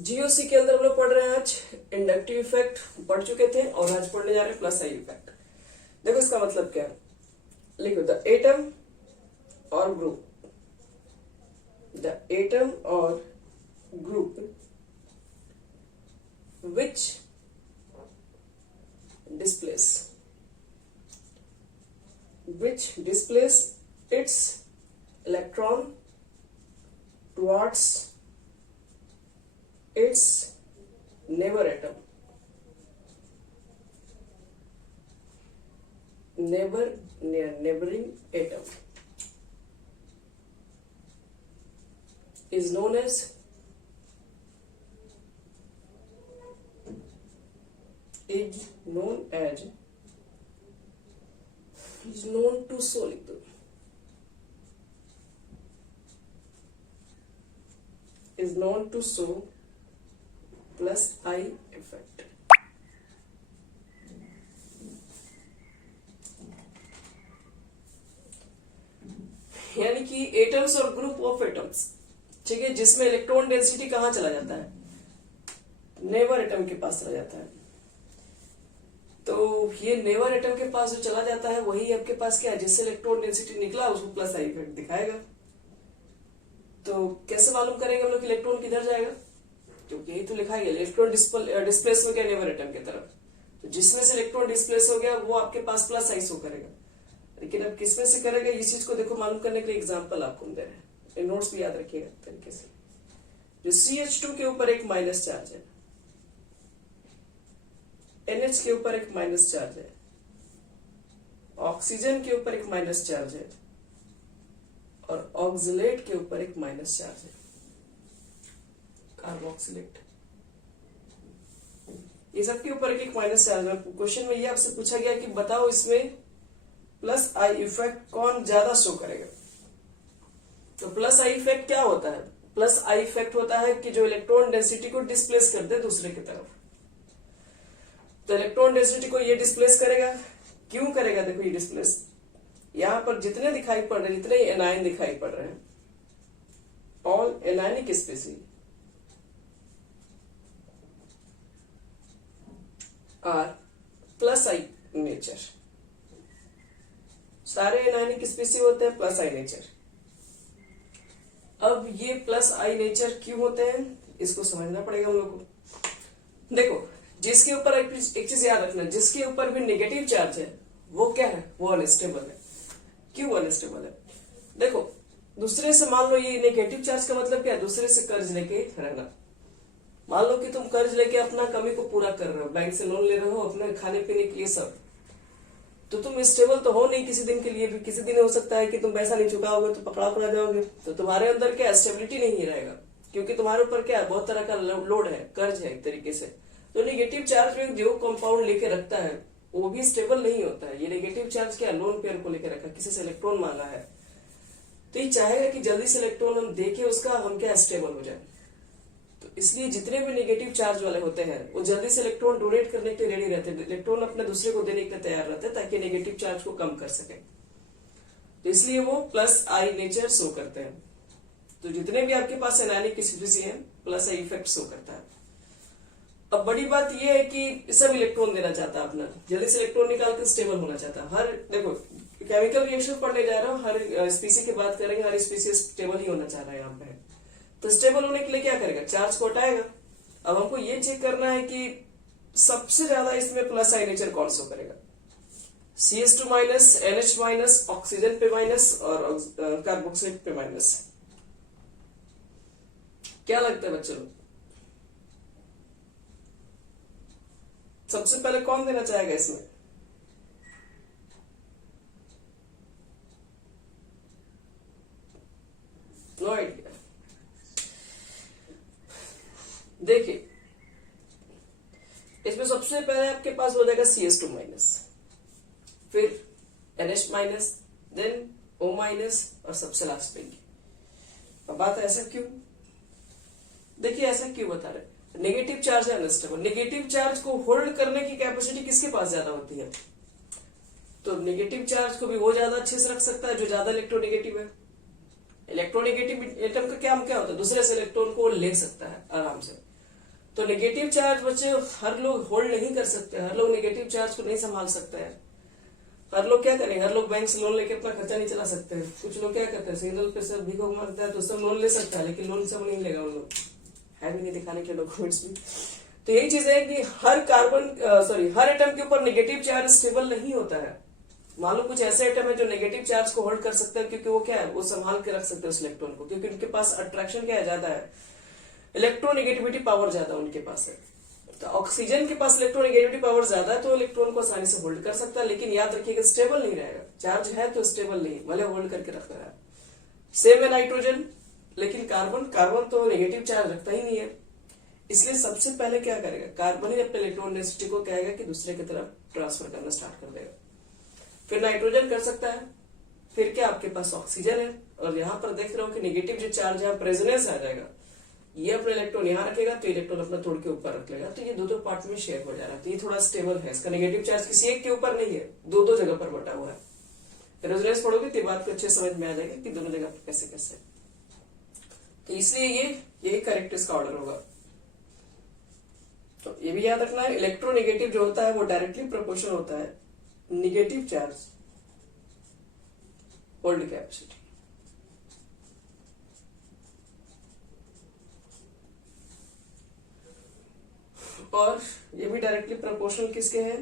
GOC के अंदर हम लोग पढ़ रहे हैं आज इंडक्टिव इफेक्ट पढ़ चुके थे और आज पढ़ने जा रहे हैं प्लस आई इफेक्ट। देखो इसका मतलब क्या है, लिखो द एटम और ग्रुप, द एटम और group which displace its electron towards its neighboring atom is known to show लिख दो is known to show plus I effect। यानी कि एटम्स और ग्रुप ऑफ एटम्स, ठीक है, जिसमें इलेक्ट्रॉन डेंसिटी कहां चला जाता है, नेबर एटम के पास चला जाता है। तो ये नेबर एटम के पास जो चला जाता है वही आपके पास क्या है, जिससे इलेक्ट्रॉन डेंसिटी निकला उसको प्लस आई इफेक्ट दिखाएगा। तो कैसे मालूम करेंगे हम लोग इलेक्ट्रॉन किधर जाएगा, क्योंकि यही तो लिखा है इलेक्ट्रॉन डिस्प्लेस हो गया नेबर एटम की तरफ, तो जिसमें से इलेक्ट्रॉन डिस्प्लेस हो गया वो आपके पास प्लस आई शो करेगा। लेकिन अब किसमें से करेगा इस चीज को देखो मालूम करने के लिए एग्जांपल आपको दे रहे हैं, नोट्स भी याद रखिएगा तरीके से। जो CH2 के ऊपर एक माइनस चार्ज है, NH के ऊपर एक माइनस चार्ज है, ऑक्सीजन के ऊपर एक माइनस चार्ज है और ऑक्सिलेट के ऊपर एक माइनस चार्ज है, कार्बोक्सिलेट, ये सबके ऊपर एक एक माइनस चार्ज है। क्वेश्चन में ये आपसे पूछा गया कि बताओ इसमें प्लस आई इफेक्ट कौन ज्यादा शो करेगा। तो प्लस आई इफेक्ट क्या होता है, प्लस आई इफेक्ट होता है कि जो इलेक्ट्रॉन डेंसिटी को डिस्प्लेस कर दे दूसरे की तरफ। तो इलेक्ट्रॉन डेंसिटी को ये डिस्प्लेस करेगा, क्यों करेगा, देखो ये डिस्प्लेस यहां पर जितने दिखाई पड़ रहे हैं, जितने एनायन दिखाई पड़ रहे हैं, all anionic species are plus I nature, सारे एनायनिक स्पीसीज होते हैं प्लस आई नेचर। अब ये प्लस आई नेचर क्यों होते हैं इसको समझना पड़ेगा हम लोग को। देखो जिसके ऊपर एक चीज याद रखना, जिसके ऊपर भी नेगेटिव चार्ज है वो क्या है, वो अनस्टेबल है। क्यों अनस्टेबल है, देखो दूसरे से मान लो ये नेगेटिव चार्ज का मतलब क्या है, दूसरे से कर्ज लेके रहना। मान लो कि तुम कर्ज लेके अपना कमी को पूरा कर रहे हो, बैंक से लोन ले रहे हो अपने खाने पीने के लिए सब, तो तुम स्टेबल तो हो नहीं किसी दिन के लिए भी। किसी दिन हो सकता है कि तुम पैसा नहीं चुकाओगे तो पकड़ा जाओगे, तो तुम्हारे अंदर क्या स्टेबिलिटी नहीं रहेगा, क्योंकि तुम्हारे ऊपर क्या बहुत तरह का लोड है, कर्ज है एक तरीके से। तो नेगेटिव चार्ज में जो कंपाउंड लेके रखता है वो भी स्टेबल नहीं होता है। ये नेगेटिव चार्ज क्या, लोन पेयर को लेकर रखा, किसी से इलेक्ट्रॉन मांगा है, तो ये चाहेगा कि जल्दी से इलेक्ट्रॉन हम देखे उसका, हम क्या स्टेबल हो जाए। तो इसलिए जितने भी नेगेटिव चार्ज वाले होते हैं वो जल्दी से इलेक्ट्रॉन डोनेट करने के लिए रेडी रहते हैं, इलेक्ट्रॉन अपने दूसरे को देने के लिए तैयार रहते हैं ताकि नेगेटिव चार्ज को कम कर सके। तो इसलिए वो प्लस आई नेचर शो करते हैं। तो जितने भी आपके पास एनायनिक स्पीसीज हैं प्लस आई इफेक्ट शो करता है। अब बड़ी बात यह है कि सब इलेक्ट्रॉन देना चाहता है अपना, जल्दी से इलेक्ट्रॉन निकाल कर स्टेबल होना चाहता है। हर देखो केमिकल रिएक्शन पढ़ने जा रहा हूँ, हर स्पीसी की बात करेंगे, हर स्पीसी स्टेबल ही होना चाह रहा है यहाँ पे। तो स्टेबल होने के लिए क्या करेगा, चार्ज को हटाएगा। अब हमको ये चेक करना है कि सबसे ज्यादा इसमें प्लस आई नेचर कौन शो करेगा, CH2 minus, NH minus, oxygen पे माइनस और कार्बोक्सिलेट पे माइनस। क्या लगता है बच्चों, सबसे पहले कौन देना चाहेगा इसमें, नो आइडिया। देखिए इसमें सबसे पहले आपके पास हो जाएगा CH2 माइनस, फिर NH minus, then O minus और सबसे लास्ट पे। अब बात है ऐसा क्यों, देखिए ऐसा क्यों बता रहे, नेगेटिव चार्ज है अनस्टेबल, नेगेटिव चार्ज को होल्ड करने की कैपेसिटी किसके पास ज्यादा होती है, तो नेगेटिव चार्ज को भी वो ज्यादा अच्छे से रख सकता है जो ज्यादा इलेक्ट्रोनेगेटिव है। इलेक्ट्रोनेगेटिव एटम का क्या होता है, दूसरे से इलेक्ट्रॉन को ले सकता है आराम से। तो नेगेटिव चार्ज बच्चे हर लोग होल्ड नहीं कर सकते, हर लोग नेगेटिव चार्ज को नहीं संभाल सकते हैं। हर लोग क्या करेंगे, हर लोग बैंक से लोन लेके अपना खर्चा नहीं चला सकते हैं। कुछ लोग क्या करते हैं, सिंगल पे सब भीख मांगता है तो सब लोन ले सकता है, लेकिन लोन सब नहीं लेगा, उन लोग है भी नहीं दिखाने के डॉक्यूमेंट्स भी। तो यही चीज है कि हर एटम के ऊपर नेगेटिव चार्ज स्टेबल नहीं होता है। मान लो कुछ ऐसे एटम है जो नेगेटिव चार्ज को होल्ड कर सकते हैं, क्योंकि वो क्या है, वो संभाल के रख सकते हैं उस इलेक्ट्रॉन को, क्योंकि उनके पास अट्रैक्शन क्या है, ज्यादा है, इलेक्ट्रोनेगेटिविटी पावर ज्यादा उनके पास है। तो ऑक्सीजन के पास इलेक्ट्रोनेगेटिविटी पावर ज्यादा है, तो इलेक्ट्रॉन को आसानी से होल्ड कर सकता है, लेकिन याद रखिएगा स्टेबल नहीं रहेगा। चार्ज है तो स्टेबल नहीं, भले होल्ड करके रख रहा है। सेम है नाइट्रोजन, लेकिन कार्बन तो नेगेटिव चार्ज रखता ही नहीं है, इसलिए सबसे पहले क्या करेगा, कार्बन ही अपने इलेक्ट्रॉन डेंसिटी को क्या है कि दूसरे की तरफ ट्रांसफर करना स्टार्ट कर देगा। फिर नाइट्रोजन कर सकता है, फिर क्या आपके पास ऑक्सीजन है, और यहाँ पर देख रहे हो कि नेगेटिव जो चार्ज है प्रेजेंस आ जाएगा, ये अपना इलेक्ट्रॉन यहाँ रखेगा तो इलेक्ट्रॉन अपना तोड़ के ऊपर रख लेगा, तो ये दो पार्ट में शेयर हो जा रहा है। तो ये थोड़ा स्टेबल है, इसका नेगेटिव चार्ज किसी एक के ऊपर नहीं है, दो जगह पर बटा हुआ है। रेजोनेंस पढ़ोगे तो बात को अच्छे समझ में आ जाएगा कि दोनों जगह पर कैसे कैसे। तो इसलिए यही करेक्ट इसका ऑर्डर होगा। तो ये भी याद रखना है, इलेक्ट्रोनेगेटिव जो होता है वो डायरेक्टली प्रोपोर्शनल होता है नेगेटिव चार्ज होल्ड कैपेसिटी। और ये भी डायरेक्टली प्रोपोर्शनल किसके है,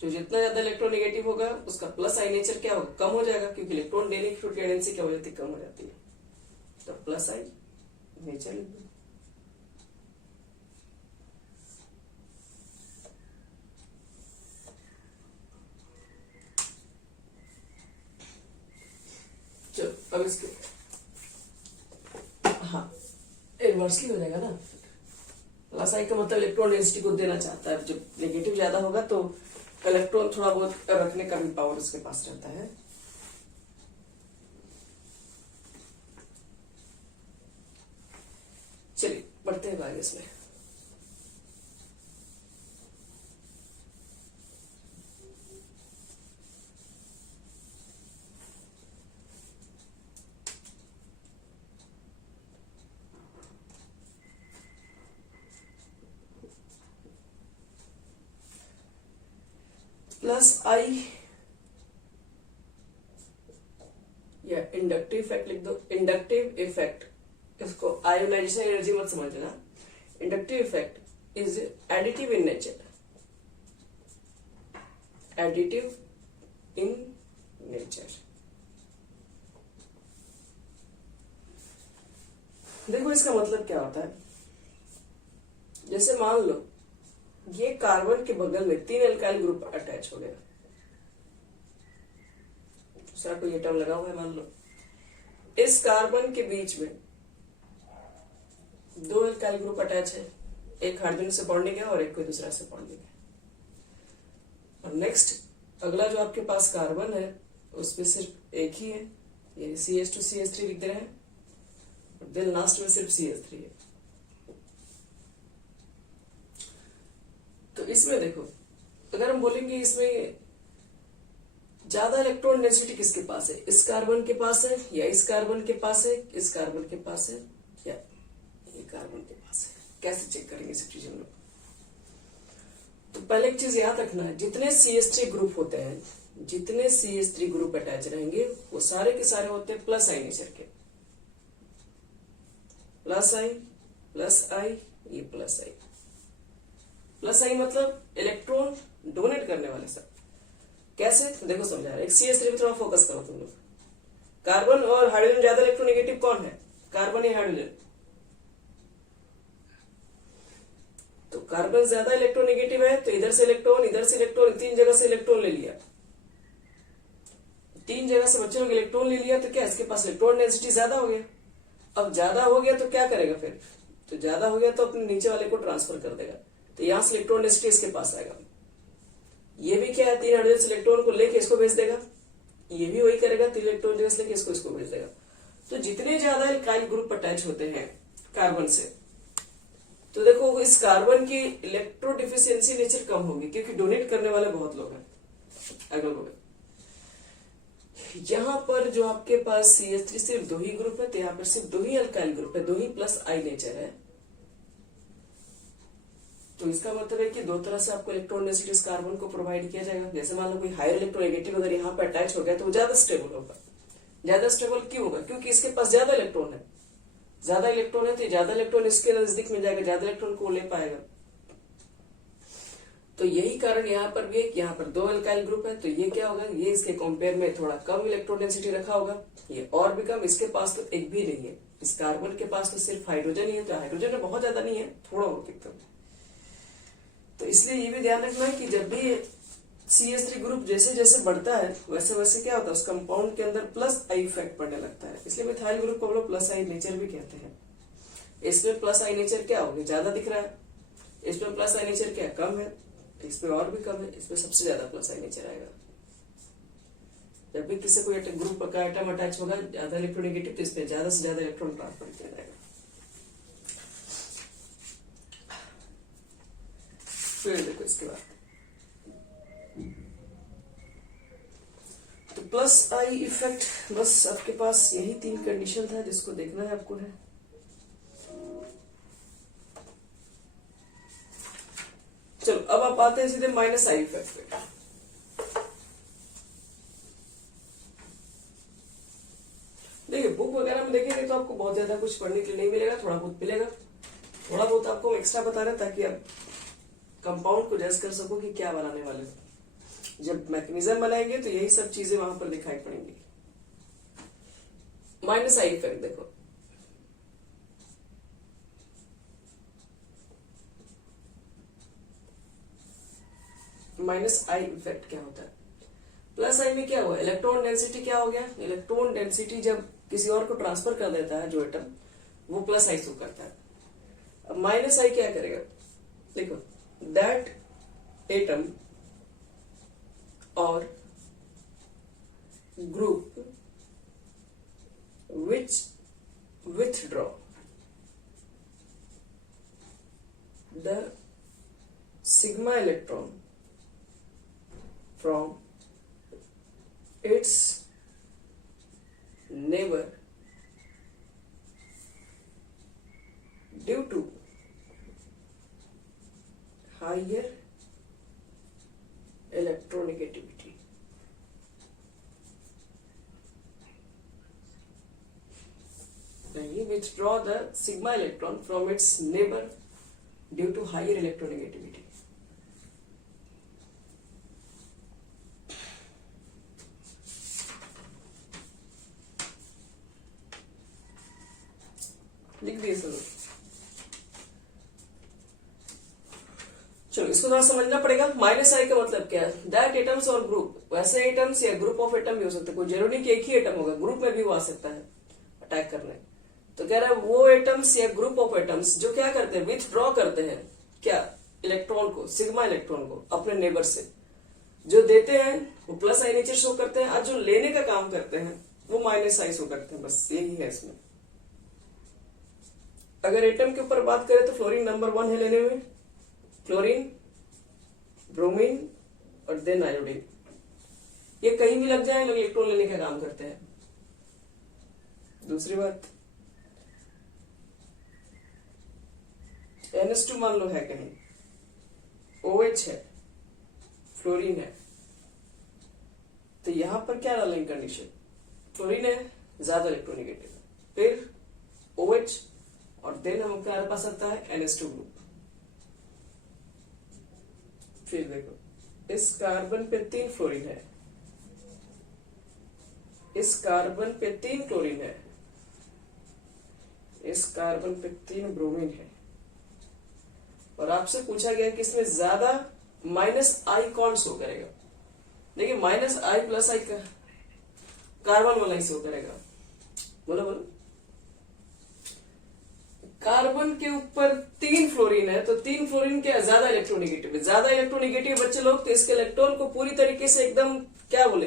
जो जितना ज्यादा इलेक्ट्रोनेगेटिव होगा उसका प्लस आई नेचर क्या होगा, कम हो जाएगा, क्योंकि इलेक्ट्रॉन देने की फ्रीक्वेंसी क्या हो जाती है, कम हो जाती है। तो प्लस आई नेचर लिख दो। चलो अब इसके हाँ इनवर्सली हो जाएगा ना, प्लस आई का मतलब इलेक्ट्रॉन डेंसिटी को देना चाहता है, जब नेगेटिव ज्यादा होगा तो इलेक्ट्रॉन थोड़ा बहुत रखने का भी पावर उसके पास रहता है। चलिए बढ़ते हैं आगे इसमें। प्लस आई या इंडक्टिव इफेक्ट लिख दो, इंडक्टिव इफेक्ट, इसको आयोनाइजेशन एनर्जी मत समझना। Inductive effect is additive in nature, additive in nature. देखो इसका मतलब क्या होता है, जैसे मान लो ये कार्बन के बगल में 3 एल्काइल ग्रुप अटैच हो गया, दूसरा कोई एटम लगा हुआ है मान लो, इस कार्बन के बीच में 2 एल्काइल ग्रुप अटैच है, एक हाइड्रोजन से बॉन्डिंग है और एक कोई दूसरा से बॉन्डिंग है। और नेक्स्ट अगला जो आपके पास कार्बन है उसमें सिर्फ एक ही है, ये CH2CH3 लिख दे रहे हैं, और देन लास्ट में सिर्फ CH3 है। तो इसमें देखो अगर हम बोलेंगे इसमें ज्यादा इलेक्ट्रॉन डेंसिटी किसके पास है, इस कार्बन के पास है या इस कार्बन के पास है, इस कार्बन के पास है या ये कार्बन के पास है, कैसे चेक करेंगे सब चीजें हम लोग। तो पहले एक चीज याद रखना है, जितने CH3 ग्रुप होते हैं, जितने CH3 ग्रुप अटैच रहेंगे वो सारे के सारे होते हैं प्लस आई नेचर के, प्लस आई ये प्लस आई। प्लस आई मतलब इलेक्ट्रॉन डोनेट करने वाले सब। कैसे, तो देखो समझा रहा है, एक CH3 पे थोड़ा फोकस करो तुम लोग। कार्बन और हाइड्रोजन ज्यादा इलेक्ट्रोनेगेटिव कौन है, कार्बन या हाइड्रोजन? तो कार्बन ज्यादा इलेक्ट्रोनेगेटिव है, तो इधर से इलेक्ट्रॉन 3 जगह से इलेक्ट्रॉन ले लिया, 3 जगह से बच्चे लोग इलेक्ट्रॉन ले लिया, तो क्या इसके पास इलेक्ट्रॉन डेंसिटी ज्यादा हो गया। अब ज्यादा हो गया तो क्या करेगा फिर, तो ज्यादा हो गया तो अपने नीचे वाले को ट्रांसफर कर देगा, तो यहां से इलेक्ट्रॉन डेंसिटी इसके पास आएगा। ये भी क्या है, 3 हाइड्रोजन से इलेक्ट्रॉन को लेके इसको भेज देगा, ये भी वही करेगा, 3 इलेक्ट्रॉन जगह से लेके इसको भेज देगा। तो जितने ज्यादा एल्काइल ग्रुप अटैच होते हैं कार्बन से, तो देखो इस कार्बन की इलेक्ट्रो डिफिशियंसी नेचर कम होगी, क्योंकि डोनेट करने वाले बहुत लोग हैं अगल बगल। यहाँ पर जो आपके पास CH3 सिर्फ 2 ही ग्रुप है, तो यहाँ पर सिर्फ 2 ही अल्काइल ग्रुप है, 2 ही प्लस आई नेचर है, तो इसका मतलब है कि दो तरह से आपको इलेक्ट्रॉन डेंसिटी इस कार्बन को प्रोवाइड किया जाएगा। जैसे मान लो कोई हायर इलेक्ट्रोनेगेटिव अगर यहाँ पे अटैच हो गया तो वो ज्यादा स्टेबल होगा। ज्यादा स्टेबल क्यों होगा? क्योंकि इसके पास ज्यादा इलेक्ट्रॉन है। ज्यादा इलेक्ट्रॉन है तो ज्यादा इलेक्ट्रॉन इसके नजदीक में जाएगा, ज्यादा इलेक्ट्रॉन को ले पाएगा। तो यही कारण यहाँ पर भी है कि यहाँ पर दो अल्काइल ग्रुप है, तो ये क्या होगा, ये इसके कंपेयर में थोड़ा कम इलेक्ट्रॉन डेंसिटी रखा होगा, ये और भी कम। इसके पास तो एक भी नहीं है, इस कार्बन के पास तो सिर्फ हाइड्रोजन ही है, तो हाइड्रोजन बहुत ज्यादा नहीं है, थोड़ा बहुत एकदम। तो इसलिए ये भी ध्यान रखना है कि जब भी CH3 ग्रुप जैसे जैसे बढ़ता है वैसे वैसे क्या होता है, उस कंपाउंड के अंदर प्लस आई इफेक्ट पड़ने लगता है। इसलिए मिथाइल ग्रुप को हम लोग प्लस आई नेचर भी कहते हैं। इसमें प्लस आई नेचर क्या हो गया, ज्यादा दिख रहा है। इसमें प्लस आई नेचर क्या कम है, इसमें और भी कम है। इसमें सबसे ज्यादा प्लस आई नेचर आएगा। जब भी किसी को ग्रुप का आइटम अटैच होगा ज्यादा इलेक्ट्रोनेगेटिव, तो इसमें ज्यादा से ज्यादा इलेक्ट्रॉन ट्रांसफर किया जाएगा। फिर देखो इसके बाद तो प्लस आई इफेक्ट, बस आपके पास यही 3 कंडीशन था जिसको देखना है आपको है। चलो अब आप आते हैं सीधे माइनस आई इफेक्ट पे। देखिए बुक वगैरह में देखेंगे तो आपको बहुत ज्यादा कुछ पढ़ने के लिए नहीं मिलेगा, थोड़ा बहुत मिलेगा। थोड़ा बहुत आपको एक्स्ट्रा बता रहे ताकि आप कंपाउंड को जज कर सको कि क्या बनाने वाले हो। जब मैकेनिज्म बनाएंगे तो यही सब चीजें वहां पर दिखाई पड़ेंगी। माइनस आई इफेक्ट देखो, माइनस आई इफेक्ट क्या होता है। प्लस आई में क्या हुआ, इलेक्ट्रॉन डेंसिटी क्या हो गया, इलेक्ट्रॉन डेंसिटी जब किसी और को ट्रांसफर कर देता है जो एटम, वो प्लस आई शो करता है। अब माइनस आई क्या करेगा, देखो दैट एटम और group which withdraw the sigma electron from its neighbor due to higher electronegativity. He withdraw the sigma electron from its neighbor due to higher electronegativity. लिख दिए sir. चलो इसको थोड़ा समझना पड़ेगा। माइनस आई का मतलब क्या है, दैट एटम्स और ग्रुप, वैसे एटम्स या ग्रुप ऑफ एटम भी हो सकते हैं, कोई जरूरी नहीं कि एक ही एटम होगा, ग्रुप में भी वो आ सकता है अटैक करने। तो कह रहा है वो एटम्स या ग्रुप ऑफ एटम्स जो क्या करते हैं, विथड्रॉ करते हैं क्या, इलेक्ट्रॉन को, सिग्मा इलेक्ट्रॉन को अपने नेबर से। जो देते हैं वो प्लस आई नेचर शो करते हैं, और जो लेने का काम करते हैं वो माइनस आई शो करते हैं। बस यही है इसमें। अगर एटम के ऊपर बात करें तो फ्लोरीन नंबर 1 है लेने में, फ्लोरीन, ब्रोमीन और देन आयोडीन। ये कहीं भी लग जाए, लोग इलेक्ट्रॉन लेने का काम करते हैं। दूसरी बात, NH2 मान लो है कहीं, OH है, फ्लोरीन है, तो यहां पर क्या डालेंगे कंडीशन, फ्लोरीन है ज्यादा इलेक्ट्रोनेगेटिव, फिर OH और देन हमारे पास आता है NH2 ग्रुप। फिर देखो इस कार्बन पे 3 फ्लोरीन है, इस कार्बन पे 3 क्लोरीन है, इस कार्बन पे 3 ब्रोमीन है, और आपसे पूछा गया कि इसमें ज्यादा माइनस आई कौन शो करेगा। देखिए माइनस आई प्लस आई का कार्बन वाला ही शो करेगा। बोलो बोलो, कार्बन के ऊपर 3 फ्लोरीन है, तो 3 फ्लोरीन क्या ज्यादा इलेक्ट्रोनेगेटिव है। ज्यादा इलेक्ट्रोनेगेटिव बच्चे लोग, तो इसके इलेक्ट्रॉन को पूरी तरीके से एकदम क्या बोले,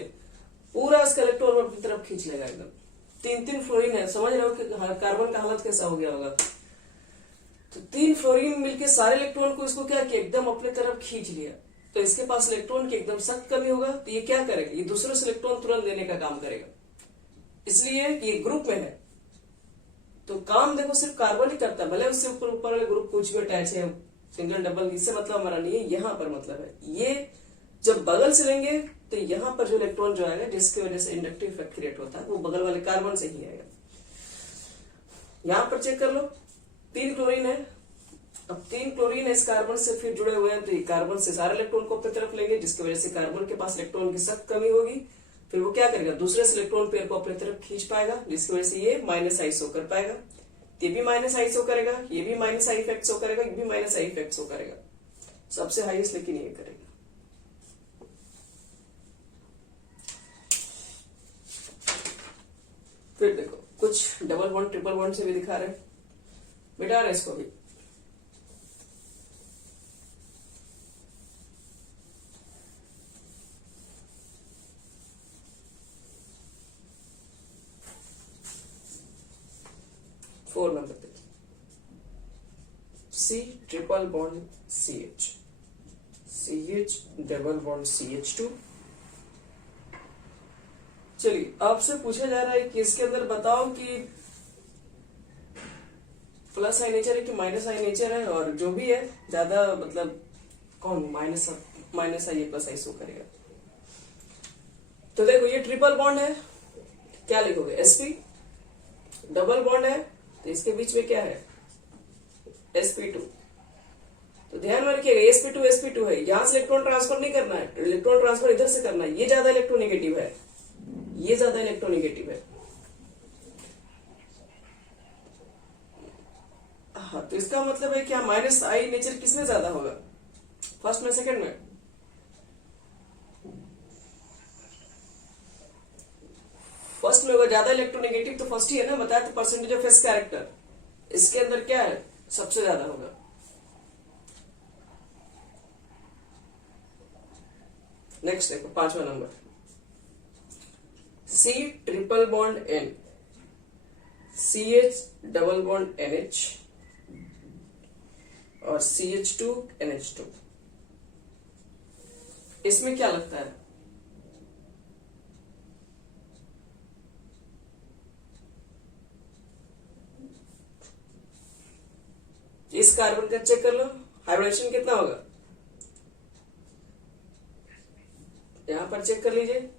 पूरा इसका इलेक्ट्रॉन अपनी तरफ खींच लेगा एकदम। 3 फ्लोरीन है, समझ रहे हो कि कार्बन का हालत कैसा हो गया होगा। तो 3 फ्लोरीन मिलके सारे इलेक्ट्रॉन को इसको क्या किया, एकदम अपने तरफ खींच लिया। तो इसके पास इलेक्ट्रॉन की एकदम सख्त कमी होगा, तो ये क्या करेगा, ये दूसरों से इलेक्ट्रॉन तुरंत देने का काम करेगा। इसलिए ये ग्रुप में है तो काम देखो सिर्फ कार्बन ही करता है, भले उससे ऊपर वाले ग्रुप कुछ भी अटैच है, सिंगल डबल इससे मतलब हमारा नहीं है, यहाँ पर मतलब है। ये जब बगल से लेंगे तो यहाँ पर जो इलेक्ट्रॉन जो आएगा जिसकी वजह से इंडक्टिव इफेक्ट क्रिएट होता है वो बगल वाले कार्बन से ही आएगा। यहां पर चेक कर लो 3 क्लोरीन है। अब 3 क्लोरीन है, इस कार्बन से फिर जुड़े हुए हैं तो ये कार्बन से सारे इलेक्ट्रॉन को अपनी तरफ लेंगे जिसकी वजह से कार्बन के पास इलेक्ट्रॉन की सख्त कमी होगी। फिर वो क्या करेगा, दूसरे से इलेक्ट्रॉन पेयर को अपनी तरफ खींच पाएगा जिसकी वजह से ये माइनस आई शो कर पाएगा। ये भी माइनस आई शो करेगा, ये भी माइनस आई इफेक्ट शो करेगा, ये भी माइनस आई इफेक्ट शो करेगा। सबसे हाईएस्ट लेकिन ये करेगा। फिर देखो कुछ डबल बॉन्ड ट्रिपल बॉन्ड से भी दिखा रहे हैं, मिटा रहे इसको भी। फोर नंबर देखिए, C triple bond CH, CH double bond CH2। चलिए आपसे पूछा जा रहा है कि इसके अंदर बताओ कि प्लस आई नेचर है कि माइनस आई नेचर है, और जो भी है ज्यादा मतलब कौन minus I plus I show करेगा। तो देखो ये ट्रिपल बॉन्ड है, क्या लिखोगे sp। डबल बॉन्ड है तो इसके बीच में क्या है sp2। तो ध्यान में रखिएगा sp2 है, यहां से इलेक्ट्रॉन ट्रांसफर नहीं करना है, इलेक्ट्रॉन ट्रांसफर इधर से करना है। ये ज्यादा इलेक्ट्रोनेगेटिव है, ये ज्यादा इलेक्ट्रोनेगेटिव है। हाँ तो इसका मतलब है क्या माइनस आई नेचर किसमें ज्यादा होगा, फर्स्ट में सेकंड में। फर्स्ट में होगा ज्यादा इलेक्ट्रोनेगेटिव, तो फर्स्ट ही है ना, बताया तो परसेंटेज ऑफ एस कैरेक्टर इसके अंदर क्या है सबसे ज्यादा होगा। नेक्स्ट देखो 5वां number, C triple bond N, CH double bond NH और CH2 NH2। इसमें क्या लगता है, इस कार्बन का चेक कर लो हाइब्रिडेशन कितना होगा, यहां पर चेक कर लीजिए।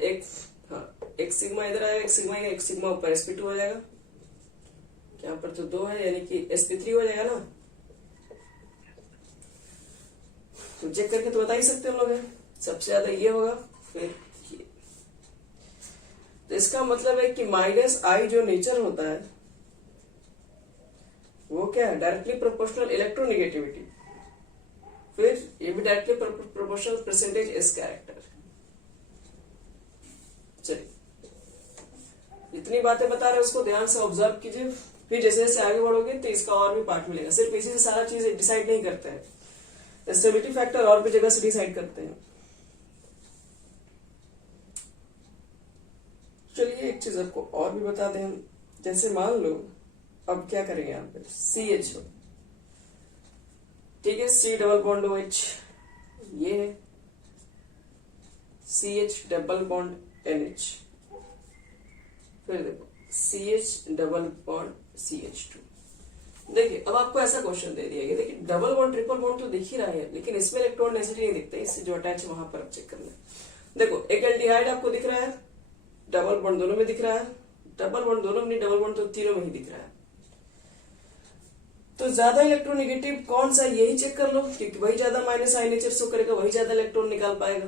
एक सिग्मा इधर आएगा, एक सिग्मा ऊपर sp2 हो जाएगा। यहाँ पर तो 2 है यानी कि sp3 हो जाएगा ना। तो चेक करके तो बता ही सकते हम लोग हैं, सबसे ज्यादा ये होगा फिर ये। तो इसका मतलब है कि माइनस आई जो नेचर होता है वो क्या है, डायरेक्टली प्रोपोर्शनल इलेक्ट्रोनेगेटिविटी। फिर ये भी directly proportional percentage S character. चलिए इतनी बातें बता रहे हैं उसको ध्यान से ऑब्जर्व कीजिए, फिर जैसे जैसे आगे बढ़ोगे तो इसका और भी पार्ट मिलेगा। सिर्फ इसी से सारा चीज डिसाइड नहीं करते हैं, स्टेबिलिटी फैक्टर और भी जगह से डिसाइड करते हैं। चलिए एक चीज आपको और भी बता दें हम, जैसे मान लो अब क्या करेंगे यहाँ पे CH हो, ठीक है, C डबल बॉन्ड OH ये है, CH डबल बॉन्ड NH, फिर देखो CH डबल बॉन्ड CH2। देखिए अब आपको ऐसा क्वेश्चन दे दिया गया, देखिए डबल बॉन्ड ट्रिपल बॉन्ड तो दिख ही रहा है लेकिन इसमें इलेक्ट्रॉन डेंसिटी नहीं दिखता, इससे जो अटैच है वहां पर चेक करना है। देखो एक एल्डिहाइड आपको दिख रहा है, डबल बॉन्ड दोनों में दिख रहा है, डबल बॉन्ड दोनों में नहीं, डबल बॉन्ड तो तीनों में ही दिख रहा है। तो ज्यादा इलेक्ट्रोनेगेटिव कौन सा यही चेक कर लो, क्योंकि वही ज्यादा माइनस आई नेचर शो करेगा, वही ज्यादा इलेक्ट्रॉन निकाल पाएगा।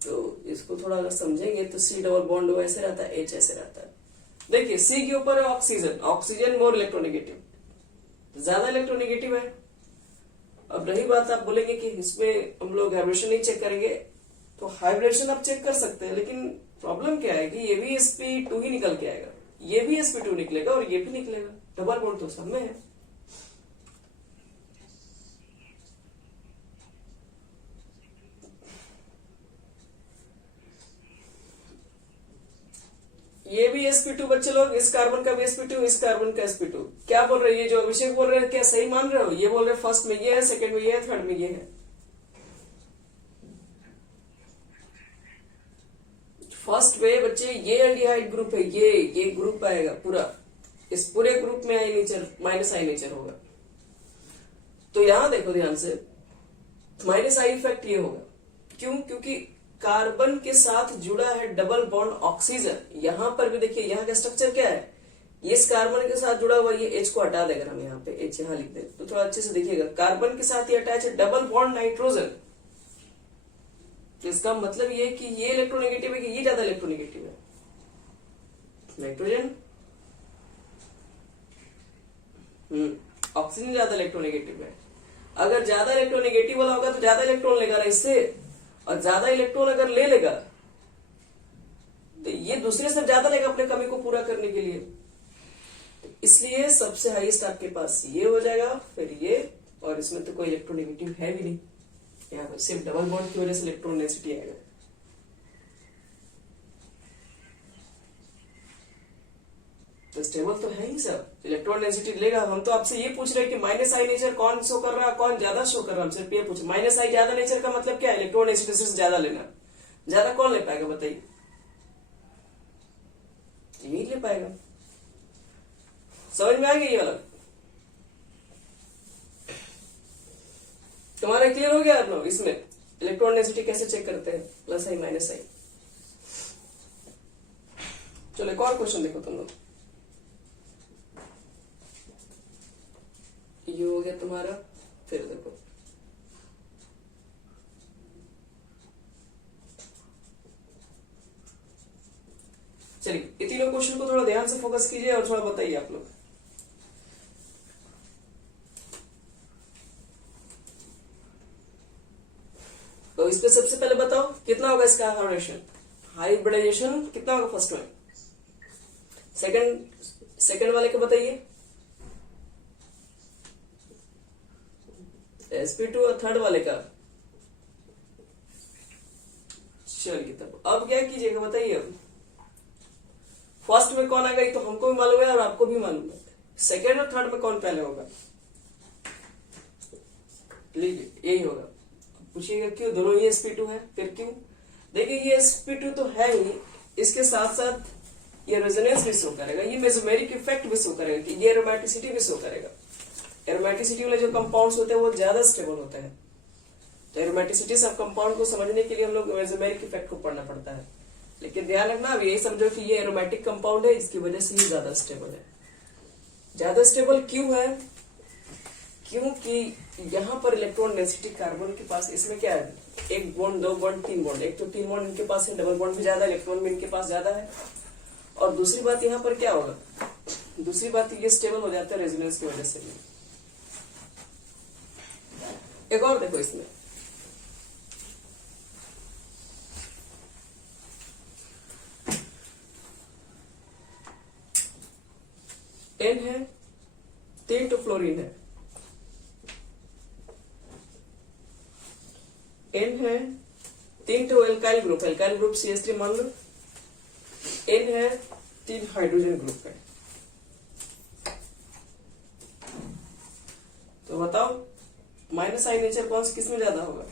तो इसको थोड़ा अगर समझेंगे तो C डबल बॉन्ड O ऐसे रहता है, H ऐसे रहता है। देखिए C के ऊपर है ऑक्सीजन, ऑक्सीजन मोर इलेक्ट्रोनेगेटिव, ज्यादा इलेक्ट्रोनेगेटिव है। अब रही बात आप बोलेंगे कि इसमें हम लोग हाइब्रिडेशन नहीं चेक करेंगे, तो हाइब्रिडेशन आप चेक कर सकते हैं लेकिन प्रॉब्लम क्या है कि ये भी sp2 ही निकल के आएगा, ये भी sp2 निकलेगा और ये भी निकलेगा, डबल बॉन्ड तो सब में है। ये भी sp2 बच्चे लोग, इस कार्बन का भी sp2, इस कार्बन का sp2। क्या बोल रहे हैं ये जो अभिषेक बोल रहे हैं, क्या सही मान रहे हो? ये बोल रहे हैं फर्स्ट में ये है, सेकंड में ये है, थर्ड में ये है। फर्स्ट में बच्चे ये एल्डिहाइड ग्रुप है, ये ग्रुप आएगा पूरा, इस पूरे ग्रुप में आई नेचर माइनस आई नेचर होगा। तो यहां देखो ध्यान से, माइनस आई इफेक्ट ये होगा। क्यों? क्योंकि कार्बन के साथ जुड़ा है डबल बॉन्ड ऑक्सीजन। यहां पर भी देखिए, यहां का स्ट्रक्चर क्या है, ये इस कार्बन के साथ जुड़ा हुआ, ये एच को हटा देगा, हम यहाँ पे एच यहां लिख दें तो थोड़ा अच्छे से देखिएगा। कार्बन के साथ ये अटैच है डबल बॉन्ड नाइट्रोजन। इसका मतलब ये कि ये इलेक्ट्रोनेगेटिव है कि ये ज्यादा इलेक्ट्रोनेगेटिव है, नाइट्रोजन। ऑक्सीजन ज्यादा इलेक्ट्रोनेगेटिव है। अगर ज्यादा इलेक्ट्रोनेगेटिव वाला होगा तो ज्यादा इलेक्ट्रॉन लेगा ना इससे, और ज्यादा इलेक्ट्रॉन अगर ले लेगा तो ये दूसरे से ज्यादा लेगा अपने कमी को पूरा करने के लिए। तो इसलिए सबसे हाईएस्ट आपके पास ये हो जाएगा, फिर ये, और इसमें तो कोई इलेक्ट्रोनेगेटिव है भी नहीं, यहाँ पर सिर्फ डबल बॉन्ड की वजह से इलेक्ट्रॉन डेंसिटी आएगा। तो स्टेबल तो है ही सब, इलेक्ट्रॉन डेंसिटी लेगा। हम तो आपसे ये पूछ रहे हैं कि माइनस आई नेचर कौन शो कर रहा है, कौन ज्यादा शो कर रहा है, हम सिर्फ ये पूछ। माइनस आई ज्यादा नेचर का मतलब क्या है, इलेक्ट्रॉन डेंसिटी से ज्यादा लेना। ज्यादा कौन ले पाएगा बताइए, यही ले पाएगा। समझ में आ गया ये वाला? तुम्हारा क्लियर हो गया आप लोग? इसमें इलेक्ट्रॉन डेंसिटी कैसे चेक करते हैं, प्लस आई माइनस आई। चलो एक और क्वेश्चन देखो तुम लोग। ये हो गया तुम्हारा, फिर देखो चलिए, ये तीनों क्वेश्चन को थोड़ा ध्यान से फोकस कीजिए और थोड़ा बताइए आप लोग। तो इस पे सबसे पहले बताओ कितना होगा इसका हाइब्रिडाइजेशन कितना होगा फर्स्ट में, सेकंड वाले को बताइए sp2, और थर्ड वाले का। चलिए तब अब क्या कीजिएगा बताइए। अब फर्स्ट में कौन आएगा ये तो हमको भी मालूम है और आपको भी मालूम है। सेकंड और थर्ड में कौन पहले होगा, लीजिए यही होगा। पूछिएगा क्यों, दोनों ही sp2 है, फिर क्यों? देखिए ये sp2 तो है ही, इसके साथ साथ ये रेजोनेंस भी शो करेगा, ये मेसोमेरिक इफेक्ट भी शो करेगा, कि ये एरोमेटिसिटी भी शो करेगा। एरोमेटिसिटी वाले जो कंपाउंड्स होते हैं वो ज्यादा स्टेबल होते हैं। तो एरोमेटिसिटी सब कंपाउंड को समझने के लिए हम लोग मेसोमेरिक इफेक्ट को पढ़ना पड़ता है। लेकिन ध्यान रखना, अब यही समझो कि ये एरोमेटिक कंपाउंड है, इसकी वजह से ही ज्यादा स्टेबल है। ज्यादा स्टेबल क्यों है? क्योंकि यहाँ पर इलेक्ट्रॉन डेंसिटी कार्बन के पास, इसमें क्या है, एक बॉन्ड, दो बॉन्ड, तीन बॉन्ड। एक तो तीन बॉन्ड इनके पास है, डबल बॉन्ड भी ज्यादा, इलेक्ट्रॉन भी इनके पास ज्यादा है। और दूसरी बात यहाँ पर क्या होगा, दूसरी बात ये स्टेबल हो जाता है रेजोनेंस की वजह से भी। एक और देखो इसमें, N है, 3 तो फ्लोरीन है, N है, 3 तो एल्काइल ग्रुप CH3 मान लो, N है, 3 हाइड्रोजन ग्रुप है। तो बताओ माइनस आई नेचर कौन सी किस में ज्यादा होगा?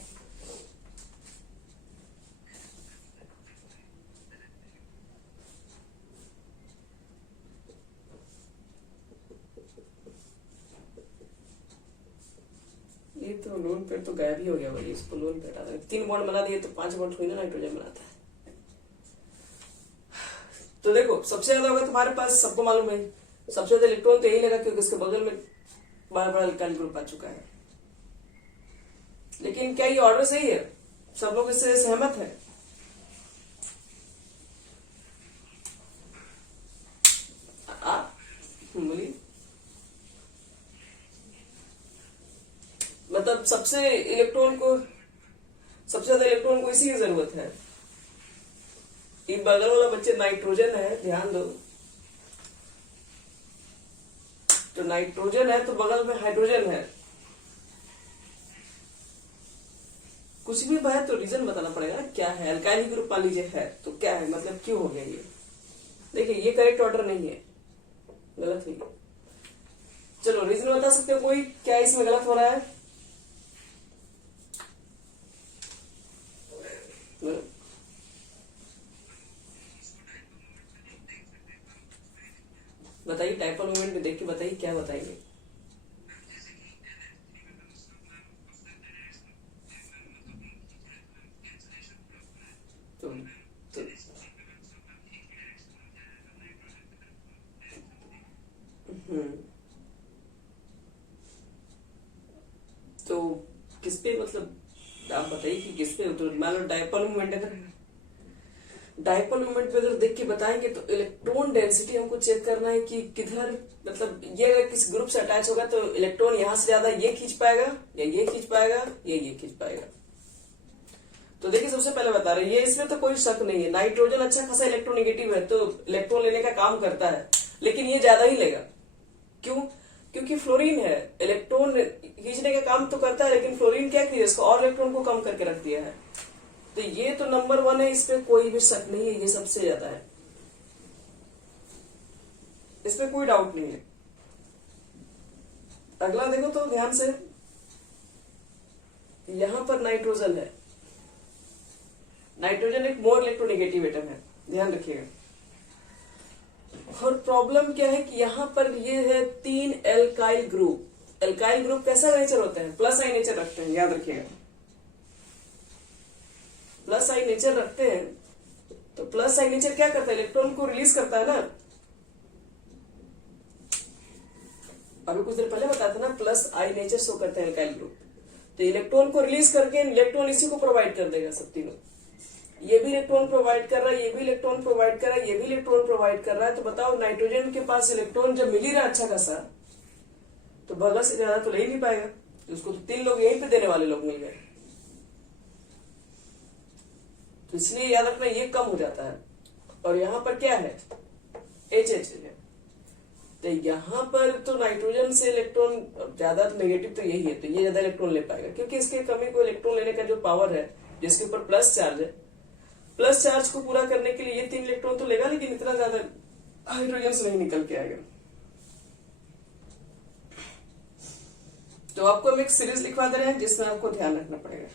ये तो लोन पेड़ तो गायब ही हो गया भाई, इसको लोन पेड़ हटा दे। 3 बॉन्ड बना दिए तो 5 बॉन्ड थोड़ी ना नाइट्रोजन बनाता है। तो देखो सबसे ज्यादा होगा तुम्हारे पास, सबको मालूम है सबसे ज्यादा इलेक्ट्रॉन तो यही लगा क्योंकि उसके बगल में बड़ा बड़ा अल्काइल ग्रुप आ चुका है। लेकिन क्या ये ऑर्डर सही है? सब लोग इससे सहमत है? बोलिए। मतलब सबसे ज्यादा इलेक्ट्रॉन को इसी की जरूरत है। ये बगल वाला बच्चे नाइट्रोजन है, ध्यान दो, तो नाइट्रोजन है तो बगल में हाइड्रोजन है। कुछ भी है तो रीजन बताना पड़ेगा ना, क्या है। अल्काइल ग्रुप मान लीजिए है तो क्या है, मतलब क्यों हो गया ये। देखिए ये करेक्ट ऑर्डर नहीं है, गलत है। चलो रीजन बता सकते हो कोई, क्या इसमें गलत हो रहा है? बताइए, टाइपल देख के बताइए क्या बताएंगे। तो, तो तो किस पे मतलब आप बताइए कि किस पे, तो मान लो डायपोल मोमेंट, अगर डायपोल मोमेंट पे अगर देख के बताएंगे तो इलेक्ट्रॉन डेंसिटी हमको चेक करना है कि किधर, मतलब ये अगर किस ग्रुप से अटैच होगा तो इलेक्ट्रॉन यहां से ज्यादा ये खींच पाएगा या ये खींच पाएगा या ये खींच पाएगा। तो देखिए सबसे पहले बता रहे हैं, ये इसमें तो कोई शक नहीं है, नाइट्रोजन अच्छा खासा इलेक्ट्रोनेगेटिव है तो इलेक्ट्रॉन लेने का काम करता है, लेकिन ये ज्यादा ही लेगा। क्यों? क्योंकि फ्लोरीन है, इलेक्ट्रॉन खींचने का काम तो करता है, लेकिन फ्लोरीन क्या किया, इसको और इलेक्ट्रॉन को कम करके रख दिया है। तो ये तो नंबर 1 है, इस पे कोई भी शक नहीं है, ये सबसे ज्यादा है, इसमें कोई डाउट नहीं है। अगला देखो तो ध्यान से, यहां पर नाइट्रोजन है, नाइट्रोजन एक मोर इलेक्ट्रोनेगेटिव एटम है, ध्यान रखिएगा। और प्रॉब्लम क्या है कि यहां पर ये है 3 एल्काइल ग्रुप। एल्काइल ग्रुप कैसा नेचर होता है, प्लस आई नेचर रखते हैं, याद रखिएगा, प्लस आई नेचर रखते हैं। तो प्लस आई नेचर क्या करता है, इलेक्ट्रॉन को रिलीज करता है ना। अभी कुछ देर पहले बताया था ना, प्लस आई नेचर शो करते हैं एल्काइल ग्रुप, तो इलेक्ट्रॉन को रिलीज करके इलेक्ट्रॉन इसी को प्रोवाइड कर देगा, सब तीनों, ये भी इलेक्ट्रॉन प्रोवाइड कर रहा है, ये भी इलेक्ट्रॉन प्रोवाइड कर रहा है, ये भी इलेक्ट्रॉन प्रोवाइड कर रहा है। तो बताओ नाइट्रोजन के पास इलेक्ट्रॉन जब मिल ही रहा अच्छा खासा, तो बगल से ज्यादा तो ले ही नहीं पाएगा, तो उसको तो 3 लोग यहीं पे देने वाले लोग मिल गए, तो इसलिए याद रखना ये कम हो जाता है। और यहाँ पर क्या है, एच है, तो यहाँ पर तो नाइट्रोजन से इलेक्ट्रॉन ज्यादा नेगेटिव तो यही है, तो ये ज्यादा इलेक्ट्रॉन ले पाएगा, क्योंकि इसके कमी को इलेक्ट्रॉन लेने का जो पावर है, जिसके ऊपर प्लस चार्ज है, प्लस चार्ज को पूरा करने के लिए ये 3 इलेक्ट्रॉन तो लेगा, लेकिन इतना ज्यादा हाइड्रोजन से नहीं निकल के आएगा। तो आपको हम एक सीरीज लिखवा दे रहे हैं जिसमें आपको ध्यान रखना पड़ेगा।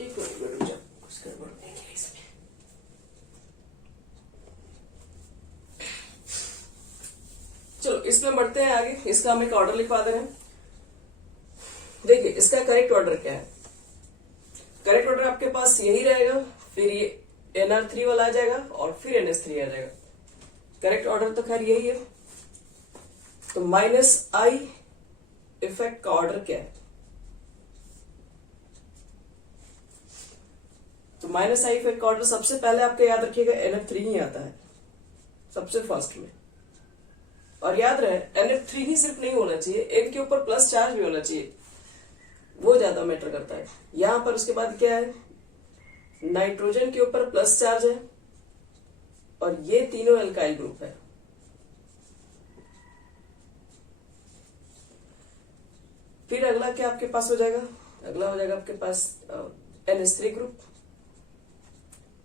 एक मिनट रुक जाओ, कुछ गड़बड़ नहीं है इसमें। चलो इसमें बढ़ते हैं आगे, इसका हम एक ऑर्डर लिखवा दे रहे हैं। देखिए इसका करेक्ट ऑर्डर क्या है, करेक्ट ऑर्डर आपके पास यही रहेगा, फिर ये NR3 वाला आ जाएगा और फिर NH3 आ जाएगा। करेक्ट ऑर्डर तो खैर यही है। तो -I इफेक्ट का ऑर्डर क्या है, तो -I इफेक्ट का ऑर्डर सबसे पहले आपके याद रखिएगा NF3 ही आता है सबसे फर्स्ट में। और याद रहे NF3 ही सिर्फ नहीं होना चाहिए, N के ऊपर प्लस चार्ज भी होना चाहिए, वो ज्यादा मैटर करता है। यहां पर उसके बाद क्या है, नाइट्रोजन के ऊपर प्लस चार्ज है और ये तीनों एल्काइल ग्रुप है। फिर अगला क्या आपके पास हो जाएगा, अगला हो जाएगा आपके पास NH3 ग्रुप।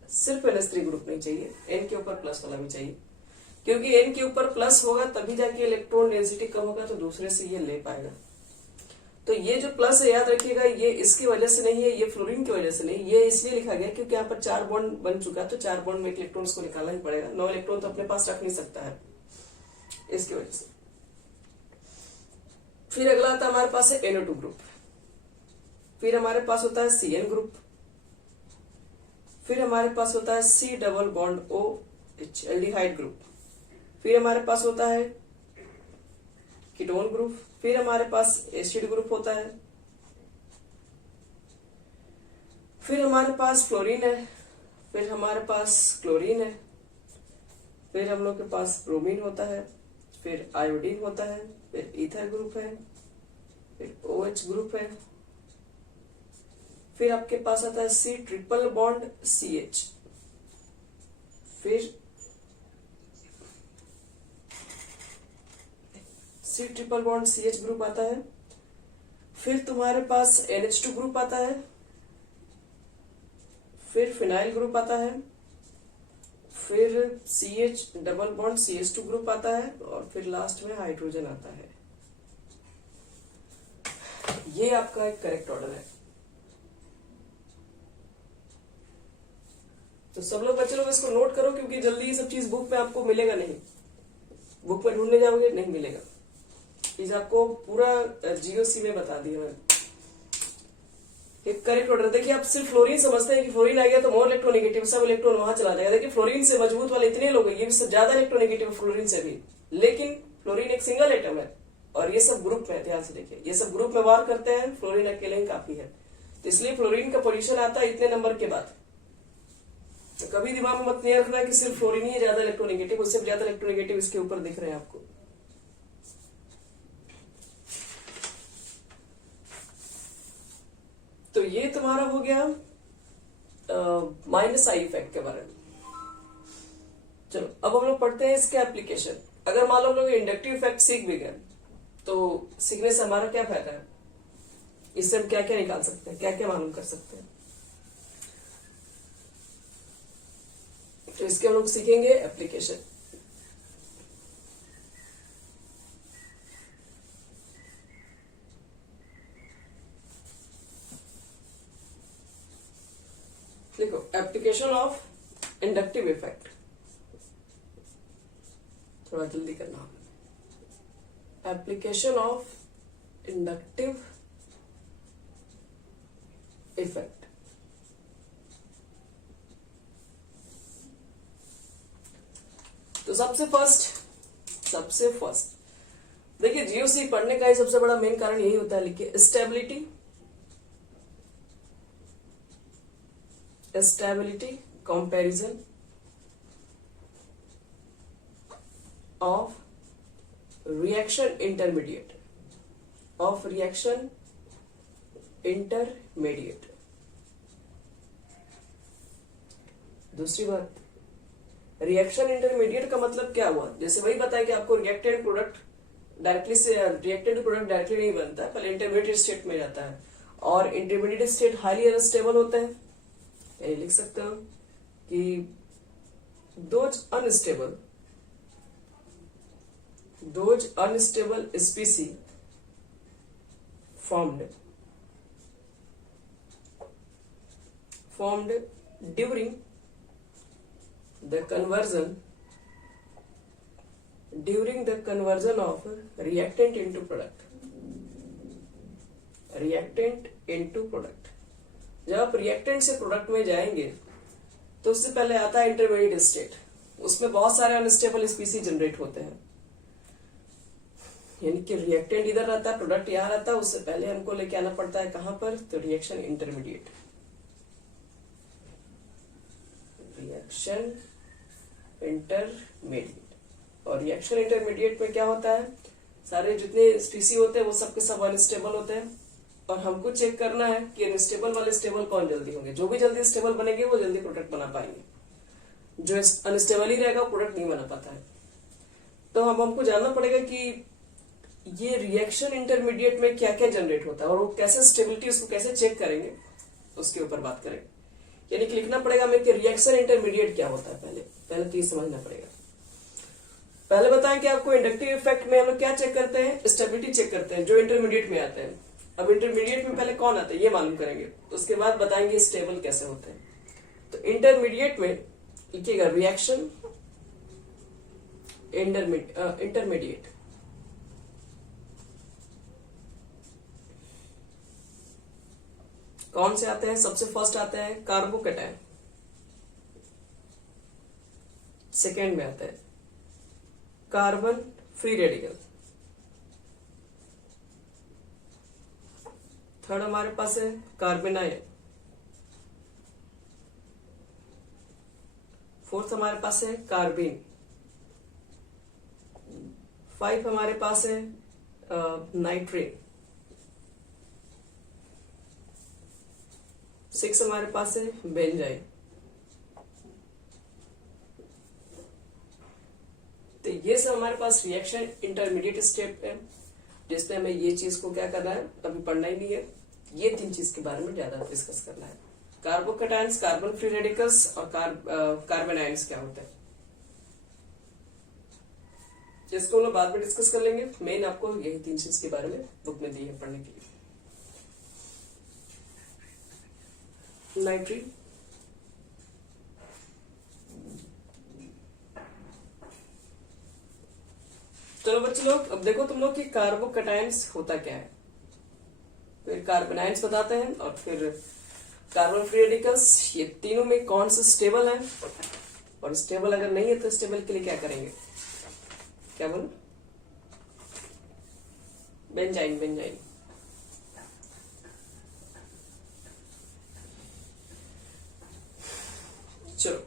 सिर्फ NH3 ग्रुप नहीं चाहिए, N के ऊपर प्लस वाला भी चाहिए, क्योंकि N के ऊपर प्लस होगा तभी जाके इलेक्ट्रॉन डेंसिटी कम होगा, तो दूसरे से ये ले पाएगा। तो ये जो प्लस है याद रखिएगा, ये इसकी वजह से नहीं है, ये फ्लोरीन की वजह से नहीं, ये इसलिए लिखा गया क्योंकि यहाँ पर 4 बॉन्ड बन चुका है, तो 4 बॉन्ड में एक इलेक्ट्रॉन को निकालना ही पड़ेगा, 9 इलेक्ट्रॉन तो अपने पास रख नहीं सकता है, इसकी वजह से। फिर अगला आता है हमारे पास है NO2 ग्रुप, फिर हमारे पास होता है CN ग्रुप, फिर हमारे पास होता है C double bond OH aldehyde group, फिर हमारे पास होता है कीटोन ग्रुप, फिर हमारे पास एसिड ग्रुप होता है, फिर हमारे पास फ्लोरीन है, फिर हमारे पास क्लोरीन है, फिर हम लोग के पास ब्रोमीन होता है, फिर आयोडीन होता है, फिर ईथर ग्रुप है, फिर OH ग्रुप है, फिर आपके पास आता है C ट्रिपल बॉन्ड CH, फिर C triple bond CH group आता है, फिर तुम्हारे पास NH2 ग्रुप आता है, फिर फिनाइल ग्रुप आता है, फिर CH double bond CH2 group आता है, और फिर लास्ट में हाइड्रोजन आता है। ये आपका एक करेक्ट ऑर्डर है। तो सब लोग बच्चे लोग इसको नोट करो, क्योंकि जल्दी ये सब चीज बुक में आपको मिलेगा नहीं। बुक में ढूंढने जाओगे नहीं मिलेगा। इस आपको पूरा जीओसी में बता दिया मैंने। एक करेक्ट ऑर्डर देखिए, आप सिर्फ फ्लोरीन समझते हैं कि फ्लोरीन आ गया तो मोर इलेक्ट्रोनेगेटिव, सब इलेक्ट्रॉन वहां चला जाएगा। देखिए फ्लोरीन से मजबूत वाले इतने लोग हैं, ये भी ज्यादा इलेक्ट्रोनेगेटिव फ्लोरीन से भी, लेकिन फ्लोरीन एक सिंगल एटम है और ये सब ग्रुप में, ध्यान से देखिए, ये सब ग्रुप में वार करते हैं, फ्लोरीन अकेले ही काफी है। तो इसलिए फ्लोरीन का पोजीशन आता है इतने नंबर के बाद। तो कभी दिमाग में मत नहीं रखना कि सिर्फ फ्लोरीन ही ज्यादा इलेक्ट्रोनेगेटिव, उससे भी ज्यादा इलेक्ट्रोनेगेटिव इसके ऊपर दिख रहे हैं आपको। तो ये तुम्हारा हो गया माइनस आई इफेक्ट के बारे में। चलो अब हम लोग पढ़ते हैं इसके एप्लीकेशन। अगर मान लो हम लोग इंडक्टिव इफेक्ट सीख भी गए, तो सीखने से हमारा क्या फायदा है, इससे हम क्या क्या निकाल सकते हैं, क्या क्या मालूम कर सकते हैं। तो इसके हम लोग सीखेंगे एप्लीकेशन। देखो एप्लीकेशन ऑफ इंडक्टिव इफेक्ट, थोड़ा जल्दी करना। Application of inductive effect. तो सबसे फर्स्ट देखिए, जीओसी पढ़ने का ही सबसे बड़ा मेन कारण यही होता है, लिखिए stability comparison of reaction intermediate. दूसरी बात, रिएक्शन इंटरमीडिएट का मतलब क्या हुआ, जैसे वही बताया कि आपको रिएक्टेंट प्रोडक्ट डायरेक्टली नहीं बनता है, पहले इंटरमीडिएट स्टेट में जाता है, और इंटरमीडिएट स्टेट हाईली अनस्टेबल होता है। ये लिख सकते हो कि those unstable स्पीसी formed during the conversion of reactant into product। जब आप रिएक्टेंट से प्रोडक्ट में जाएंगे तो उससे पहले आता है इंटरमीडिएट स्टेट, उसमें बहुत सारे अनस्टेबल स्पीसी जनरेट होते हैं। यानी कि रिएक्टेंट इधर रहता है, प्रोडक्ट यहां रहता है, उससे पहले हमको लेके आना पड़ता है कहां पर, तो रिएक्शन इंटरमीडिएट और रिएक्शन इंटरमीडिएट में क्या होता है, सारे जितने स्पीसी होते हैं वो सबके सब अनस्टेबल होते हैं, और हमको चेक करना है कि अनस्टेबल वाले स्टेबल कौन जल्दी होंगे। जो भी जल्दी स्टेबल बनेंगे वो जल्दी प्रोडक्ट बना पाएंगे, जो अनस्टेबल ही रहेगा वो प्रोडक्ट नहीं बना पाता है। तो हमको जानना पड़ेगा कि ये रिएक्शन इंटरमीडिएट में क्या क्या जनरेट होता है और वो कैसे स्टेबिलिटी, उसको कैसे चेक करेंगे, उसके ऊपर बात करेंगे। यानी कि लिखना पड़ेगा हमें कि रिएक्शन इंटरमीडिएट क्या होता है। पहले तो ये समझना पड़ेगा। पहले बताएं कि आपको इंडक्टिव इफेक्ट में हम लोग क्या चेक करते हैं, स्टेबिलिटी चेक करते हैं, जो इंटरमीडिएट में आते हैं। अब इंटरमीडिएट में पहले कौन आता है ये मालूम करेंगे, उसके बाद बताएंगे स्टेबल कैसे होते हैं। तो इंटरमीडिएट में लिखिएगा रिएक्शन इंटरमीडिएट। कौन से आते हैं, सबसे फर्स्ट आते हैं कार्बोकैटायन, सेकेंड में आता है कार्बन फ्री रेडिकल, थर्ड हमारे पास है कार्बेनाइन, फोर्थ हमारे पास है कार्बिन, 5 हमारे पास है नाइट्रेट, 6 हमारे पास है बेंजाइन। तो ये सब हमारे पास रिएक्शन इंटरमीडिएट स्टेप है, जिसमें हमें ये चीज को क्या करना है, अभी पढ़ना ही नहीं है। ये 3 चीज के बारे में ज्यादा डिस्कस करना है, कार्बोकैटायंस, कार्बन फ्री रेडिकल्स और कार्बेनाइंस क्या होते हैं, जिसको हम लोग बाद में डिस्कस कर लेंगे। मेन आपको यही 3 चीज के बारे में बुक में दी है पढ़ने के लिए। नाइट्रीन, चलो बच्चे लोग, अब देखो तुम लोग कि कार्बोकैटायंस होता क्या है, फिर कार्बोनाइड्स बताते हैं, और फिर कार्बन फ्री रेडिकल्स। ये तीनों में कौन सा स्टेबल है, और स्टेबल अगर नहीं है तो स्टेबल के लिए क्या करेंगे, क्या बोलो, बेंजाइन। बेंजाइन चलो,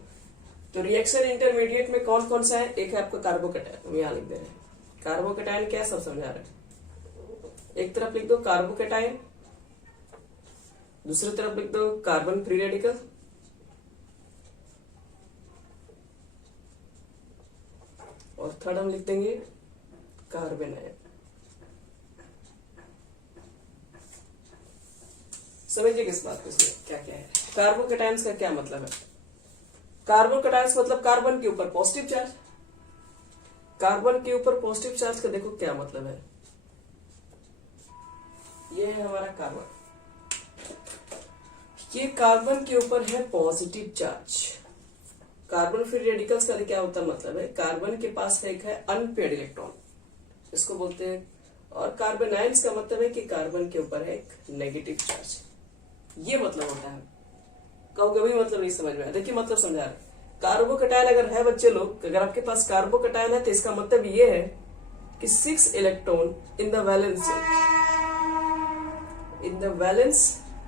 तो रिएक्शन इंटरमीडिएट में कौन कौन सा है, एक है आपका कार्बोकैटायन, हम यहाँ लिख दे रहे हैं। कार्बोकैटायन क्या है सब समझा रहे हैं। एक तरफ लिख दो कार्बोकैटायन, दूसरी तरफ लिख दो कार्बन फ्री रेडिकल, और थर्ड हम लिख देंगे कार्बन आयन। समझिए किस बात को, इसमें क्या क्या है। कार्बोकैटायंस का क्या मतलब है, कार्बोकैटायंस मतलब कार्बन के ऊपर पॉजिटिव चार्ज। कार्बन के ऊपर पॉजिटिव चार्ज का देखो क्या मतलब है, ये है हमारा कार्बन, ये कार्बन के ऊपर है positive charge. Carbon free radicals का क्या होता है मतलब है, कार्बन के पास एक है अनपेयर्ड इलेक्ट्रॉन, इसको बोलते हैं। और कार्बन आयंस का मतलब है कि कार्बन के ऊपर है एक नेगेटिव चार्ज, ये मतलब होता है। कहोगे भाई मतलब नहीं समझ में आया, देखिए मतलब समझा रहे। कार्बोकैटायन अगर है बच्चे लोग, अगर आपके पास कार्बोकैटायन है तो इसका मतलब ये है कि 6 electron in the valence shell, in the valence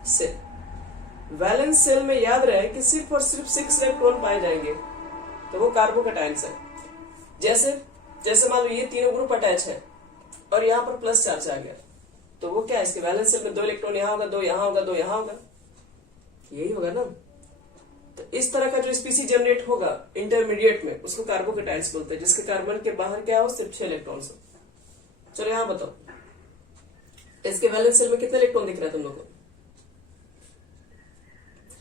shell. Valence shell में याद रहे कि सिर्फ और सिर्फ 6 इलेक्ट्रॉन पाए जाएंगे, तो वो कार्बोकैटायंस है। जैसे जैसे मान लो ये तीनों ग्रुप अटैच है और यहाँ पर प्लस चार्ज आ गया, तो वो क्या है, इसके वैलेंस सेल में 2 इलेक्ट्रॉन यहाँ होगा, 2 यहाँ होगा, 2 यहाँ होगा, यही होगा ना। तो इस तरह का जो स्पीसी जनरेट होगा इंटरमीडिएट में, उसको कार्बोकैटायंस बोलते हैं, जिसके कार्बन के बाहर क्या हो, सिर्फ 6 इलेक्ट्रॉन हो। चलो यहाँ बताओ, इसके वैलेंस सेल में कितने इलेक्ट्रॉन दिख रहा है तुम लोग को,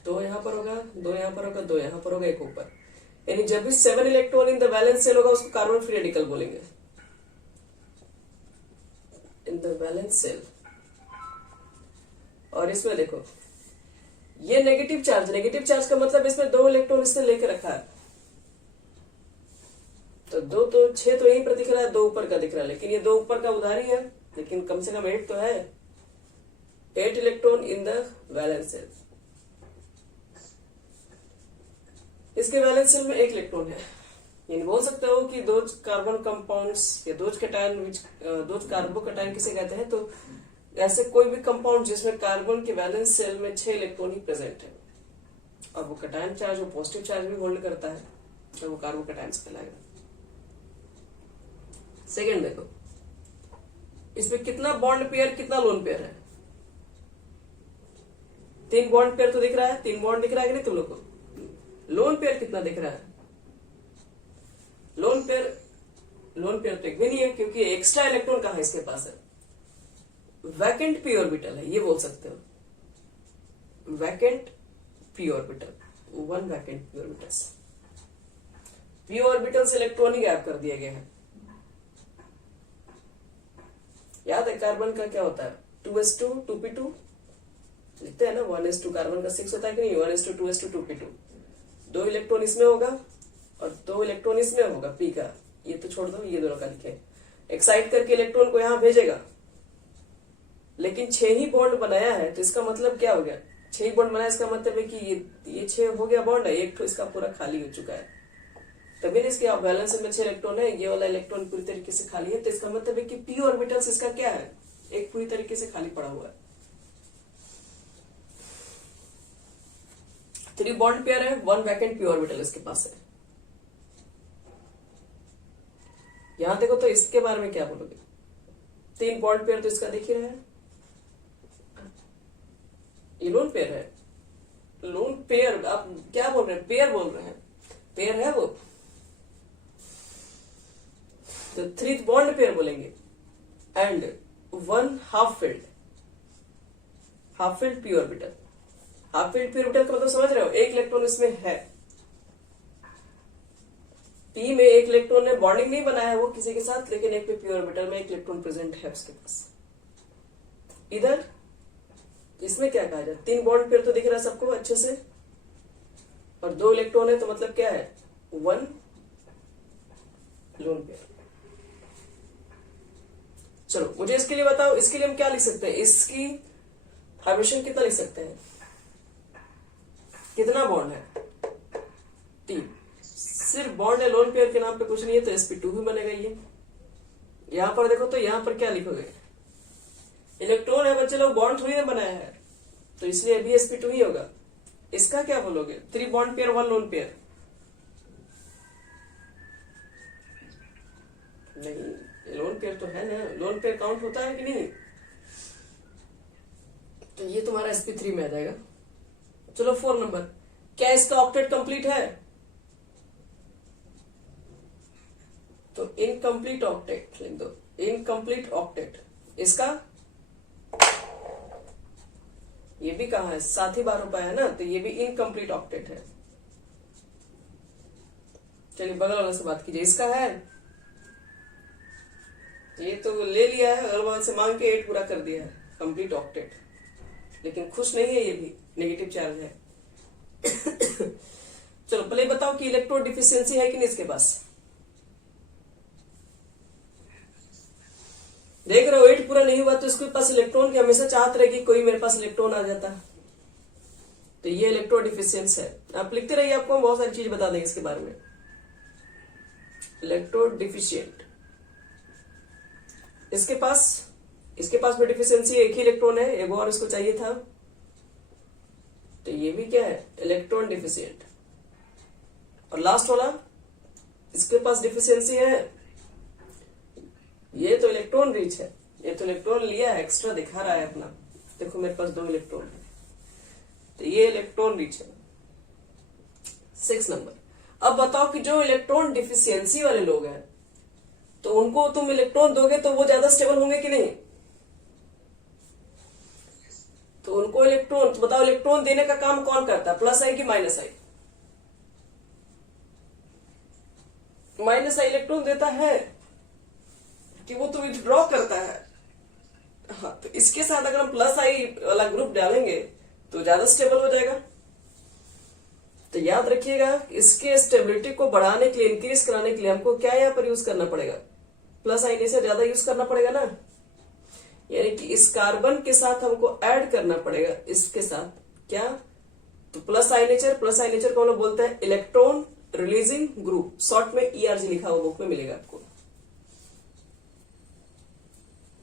2 यहाँ पर होगा, 2 यहाँ पर होगा, 2 यहाँ पर होगा, एक ऊपर। यानी जब भी 7 electron in the valence shell होगा उसको कार्बन फ्री रेडिकल बोलेंगे, इन द वैलेंस सेल। और इसमें देखो ये नेगेटिव चार्ज, नेगेटिव चार्ज का मतलब इसमें 2 इलेक्ट्रॉन इसने लेके रखा है, तो 2 तो 6 तो यहीं पर दिख रहा है, 2 ऊपर का दिख रहा है, लेकिन ये 2 ऊपर का उधार ही है, लेकिन कम से कम 8 तो है, 8 electron in the valence shell. इसके वैलेंस सेल में 1 इलेक्ट्रॉन है, यानी बोल सकते हो कि दो कार्बन कंपाउंड्स या दो कार्बोकैटायन किसे कहते हैं, तो ऐसे कोई भी कंपाउंड जिसमें कार्बन के वैलेंस सेल में 6 इलेक्ट्रॉन ही प्रेजेंट है, और वो कैटायन चार्ज, वो पॉजिटिव चार्ज भी होल्ड करता है, तो वो कार्बोकैटायंस कहलाएगा। सेकेंड देखो, इसमें कितना बॉन्ड पेयर, कितना लोन पेयर है, 3 बॉन्ड पेयर तो दिख रहा है, 3 बॉन्ड दिख रहा है कि नहीं तुम लोग को। लोन पेयर कितना दिख रहा है, लोन पेयर तो एक भी नहीं है, क्योंकि एक्स्ट्रा इलेक्ट्रॉन कहां इसके पास है, वैकेंट पी ऑर्बिटल है, ये बोल सकते हो, vacant P orbital, 1 vacant P orbitals. P orbital से इलेक्ट्रॉन ही गायब कर दिया गया है। याद है कार्बन का क्या होता है, 2s2 2p2 लिखते हैं ना, 1s2 कार्बन का 6 होता है कि नहीं, 1s2 2s2 2p2, 2 इलेक्ट्रॉन इसमें होगा और 2 इलेक्ट्रॉन इसमें होगा पी का, ये तो छोड़ दो, ये दोनों का लिखे, एक्साइट करके इलेक्ट्रॉन को यहां भेजेगा, लेकिन 6 ही बॉन्ड बनाया है, तो इसका मतलब क्या हो गया, 6 ही बॉन्ड बनाया, इसका मतलब है कि ये 6 हो गया बॉन्ड है, एक तो इसका पूरा खाली हो चुका है, तभी इसके वैलेंस में 6 इलेक्ट्रॉन है, ये वाला इलेक्ट्रॉन पूरी तरीके से खाली है, तो इसका मतलब है कि पी ऑर्बिटल्स इसका क्या है, एक पूरी तरीके से खाली पड़ा हुआ है। 3 बॉन्ड पेयर है, 1 वैकेंट पी ऑर्बिटल इसके पास है। यहां देखो तो इसके बारे में क्या बोलोगे, 3 बॉन्ड पेयर तो इसका दिख ही रहा है, ये लोन पेयर है, लोन पेयर आप क्या बोल रहे हैं, पेयर बोल रहे हैं, पेयर है वो, तो 3 बॉन्ड पेयर बोलेंगे, and 1 half filled P orbital. Half field P orbital का मतलब समझ रहे हो, 1 इलेक्ट्रॉन इसमें है, पी में 1 इलेक्ट्रॉन ने बॉन्डिंग नहीं बनाया है वो किसी के साथ, लेकिन एक पे पी ऑर्बिटल में 1 इलेक्ट्रॉन प्रेजेंट है उसके पास। इधर इसमें क्या कहा जाए, 3 बॉन्ड पेयर तो दिख रहा है सबको अच्छे से, और 2 इलेक्ट्रॉन है, तो मतलब क्या है, 1 लोन पेयर। चलो मुझे इसके लिए बताओ, इसके लिए हम क्या लिख सकते हैं, इसकी हाइब्रिडेशन कितना लिख सकते हैं, कितना बॉन्ड है, 3। सिर्फ बॉन्ड है, लोन पेयर के नाम पे कुछ नहीं है, तो sp2 भी बनेगा। ये यहां पर देखो तो यहां पर क्या लिखोगे, इलेक्ट्रॉन है बच्चे लोग, बॉन्ड थोड़ी ना बनाया है, तो इसलिए अभी sp2 ही होगा। इसका क्या बोलोगे, 3 बॉन्ड पेयर 1 लोन पेयर, नहीं लोन पेयर तो है ना, लोन पेयर काउंट होता है कि नहीं, तो ये तुम्हारा sp3 में आ जाएगा। चलो 4 नंबर, क्या इसका ऑक्टेट कंप्लीट है, तो इनकम्प्लीट ऑक्टेट लिख दो, इनकम्प्लीट ऑक्टेट। इसका ये भी कहा है, 7 ही बार रुपया है ना, तो ये भी इनकम्प्लीट ऑक्टेट है। चलिए बगल वाले से बात कीजिए, इसका है, ये तो ले लिया है, अगल बगल से मांग के 8 पूरा कर दिया है, कंप्लीट ऑक्टेट, लेकिन खुश नहीं है, ये भी नेगेटिव चार्ज है। चलो पहले बताओ कि इलेक्ट्रोड डिफिशियंसी है कि नहीं इसके पास, देख रहे हो 8 पूरा नहीं हुआ, तो इसके पास इलेक्ट्रॉन की हमेशा चाहत रहेगी कोई मेरे पास इलेक्ट्रॉन आ जाता, तो ये इलेक्ट्रोड डिफिशियंस है। आप लिखते रहिए, आपको हम बहुत सारी चीज बता देंगे इसके बारे में। इलेक्ट्रोड डिफिशियंट, इसके पास भी डिफिशियंसी, एक ही इलेक्ट्रॉन है, एक और इसको चाहिए था, तो ये भी क्या है, इलेक्ट्रॉन डिफिशियंट। और लास्ट वाला, इसके पास डिफिशियंसी है, ये तो इलेक्ट्रॉन रिच है, ये तो इलेक्ट्रॉन लिया है, एक्स्ट्रा दिखा रहा है अपना, देखो मेरे पास 2 इलेक्ट्रॉन है, तो ये इलेक्ट्रॉन रिच है। 6 नंबर, अब बताओ कि जो इलेक्ट्रॉन डिफिशियंसी वाले लोग हैं, तो उनको तुम इलेक्ट्रॉन दोगे तो वो ज्यादा स्टेबल होंगे कि नहीं, तो उनको इलेक्ट्रॉन, तो बताओ इलेक्ट्रॉन देने का काम कौन करता है, प्लस आई कि माइनस आई, माइनस आई इलेक्ट्रॉन देता है कि वो तो विथड्रॉ करता है। हाँ, तो इसके साथ अगर हम प्लस आई वाला ग्रुप डालेंगे तो ज्यादा स्टेबल हो जाएगा। तो याद रखिएगा, इसके स्टेबिलिटी को बढ़ाने के लिए, इंक्रीज कराने के लिए हमको क्या यहाँ पर यूज करना पड़ेगा, प्लस आई से ज्यादा यूज करना पड़ेगा ना, यानी कि इस कार्बन के साथ हमको ऐड करना पड़ेगा, इसके साथ क्या, तो प्लस आई नेचर को हम लोग बोलते हैं इलेक्ट्रॉन रिलीजिंग ग्रुप, शॉर्ट में ERG लिखा हुआ बुक में मिलेगा आपको।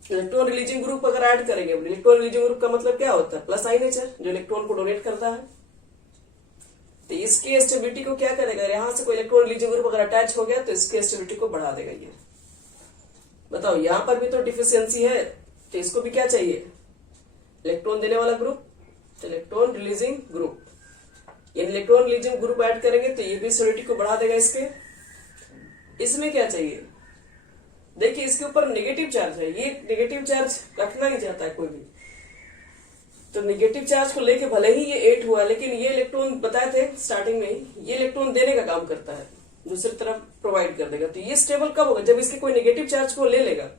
इलेक्ट्रॉन रिलीजिंग ग्रुप अगर ऐड करेंगे, इलेक्ट्रॉन रिलीजिंग ग्रुप का मतलब क्या होता है, प्लस आई नेचर जो इलेक्ट्रॉन को डोनेट करता है, तो इसकी स्टेबिलिटी को क्या करेगा, यहां से कोई इलेक्ट्रॉन रिलीजिंग ग्रुप अगर अटैच हो गया तो इसकी स्टेबिलिटी को बढ़ा देगा। ये बताओ, यहां पर भी तो डिफिशियंसी है, तो इसको भी क्या चाहिए, इलेक्ट्रॉन देने वाला ग्रुप, तो इलेक्ट्रॉन रिलीजिंग ग्रुप, यानी इलेक्ट्रॉन रिलीजिंग ग्रुप ऐड करेंगे तो ये भी स्टेबिलिटी को बढ़ा देगा इसके। इसमें क्या चाहिए, देखिए इसके ऊपर नेगेटिव चार्ज है, ये नेगेटिव चार्ज रखना नहीं चाहता है कोई भी, तो नेगेटिव चार्ज को लेके भले ही ये 8 हुआ, लेकिन ये इलेक्ट्रॉन बताए थे स्टार्टिंग में ही, ये इलेक्ट्रॉन देने का काम करता है, दूसरी तरफ प्रोवाइड कर देगा। तो ये स्टेबल कब होगा, जब इसके कोई नेगेटिव चार्ज को ले लेगा,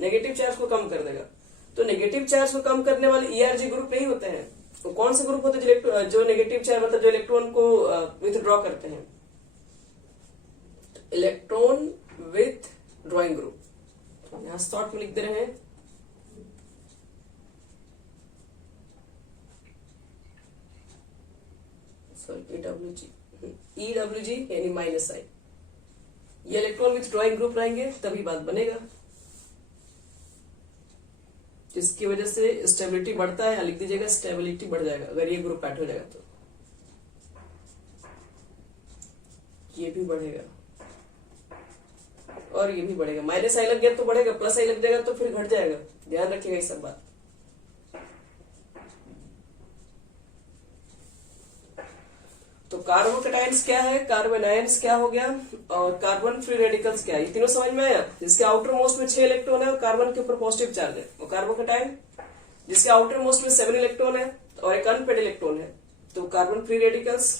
नेगेटिव चार्ज को कम कर देगा। तो नेगेटिव चार्ज को कम करने वाले ERG ग्रुप नहीं होते हैं, तो कौन से ग्रुप होते हैं जो नेगेटिव चार्ज, मतलब जो इलेक्ट्रॉन को विथड्रॉ करते हैं, इलेक्ट्रॉन विथ ड्रॉइंग ग्रुप, यहां शॉर्ट में लिख दे रहे हैं, EWG यानी माइनस आई, ये इलेक्ट्रॉन विथ ड्रॉइंग ग्रुप रहेंगे तभी बात बनेगा, जिसकी वजह से स्टेबिलिटी बढ़ता है, लिख दीजिएगा स्टेबिलिटी बढ़ जाएगा अगर ये ग्रुप ऐड हो जाएगा, तो ये भी बढ़ेगा और ये भी बढ़ेगा, माइनस आई लग गया तो बढ़ेगा, प्लस आई लग जाएगा तो फिर घट जाएगा, ध्यान रखिएगा ये सब बात। तो कार्बोकटायंस क्या है, कार्बन आयंस क्या हो गया, और कार्बन फ्री रेडिकल्स क्या है, ये तीनों समझ में आया। जिसके आउटर मोस्ट में 6 इलेक्ट्रॉन है और कार्बन के ऊपर पॉजिटिव चार्ज है वो कार्बोकटायन, जिसके आउटर मोस्ट में 7 इलेक्ट्रॉन है और एक अनपेड इलेक्ट्रॉन है, तो कार्बन फ्री रेडिकल्स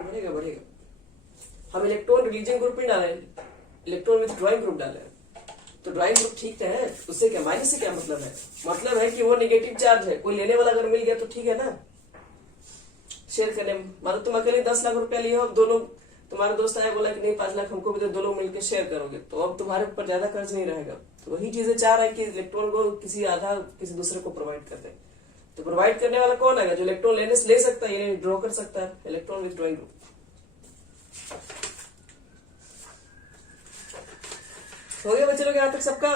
बढ़ेगा। हम इलेक्ट्रॉन रिलीजिंग ग्रुप में डाले, इलेक्ट्रॉन विथ ड्रॉइंग ग्रुप डाले, तो ड्रॉइंग ग्रुप ठीक है, उससे क्या माइनस से क्या मतलब है, मतलब है कि वो नेगेटिव चार्ज है, कोई लेने वाला अगर मिल गया तो ठीक है ना, शेयर करने। मतलब तुम अकेले 10 लाख रुपया लिए हो, दोनों तुम्हारा दोस्त आया बोला कि नहीं 5 लाख हमको भी दो, 2 लोग मिलकर शेयर करोगे, तो अब तुम्हारे ऊपर ज्यादा कर्ज नहीं रहेगा। तो वही चीजें चाह रहा है कि इलेक्ट्रॉन को किसी आधा किसी दूसरे को प्रोवाइड कर दे। तो प्रोवाइड करने वाला कौन आएगा? जो इलेक्ट्रॉन ले सकता है, यानी ड्रॉ कर सकता है, इलेक्ट्रॉन विथड्रॉइंग ग्रुप। हो गया बच्चे लोग यहाँ तक सबका?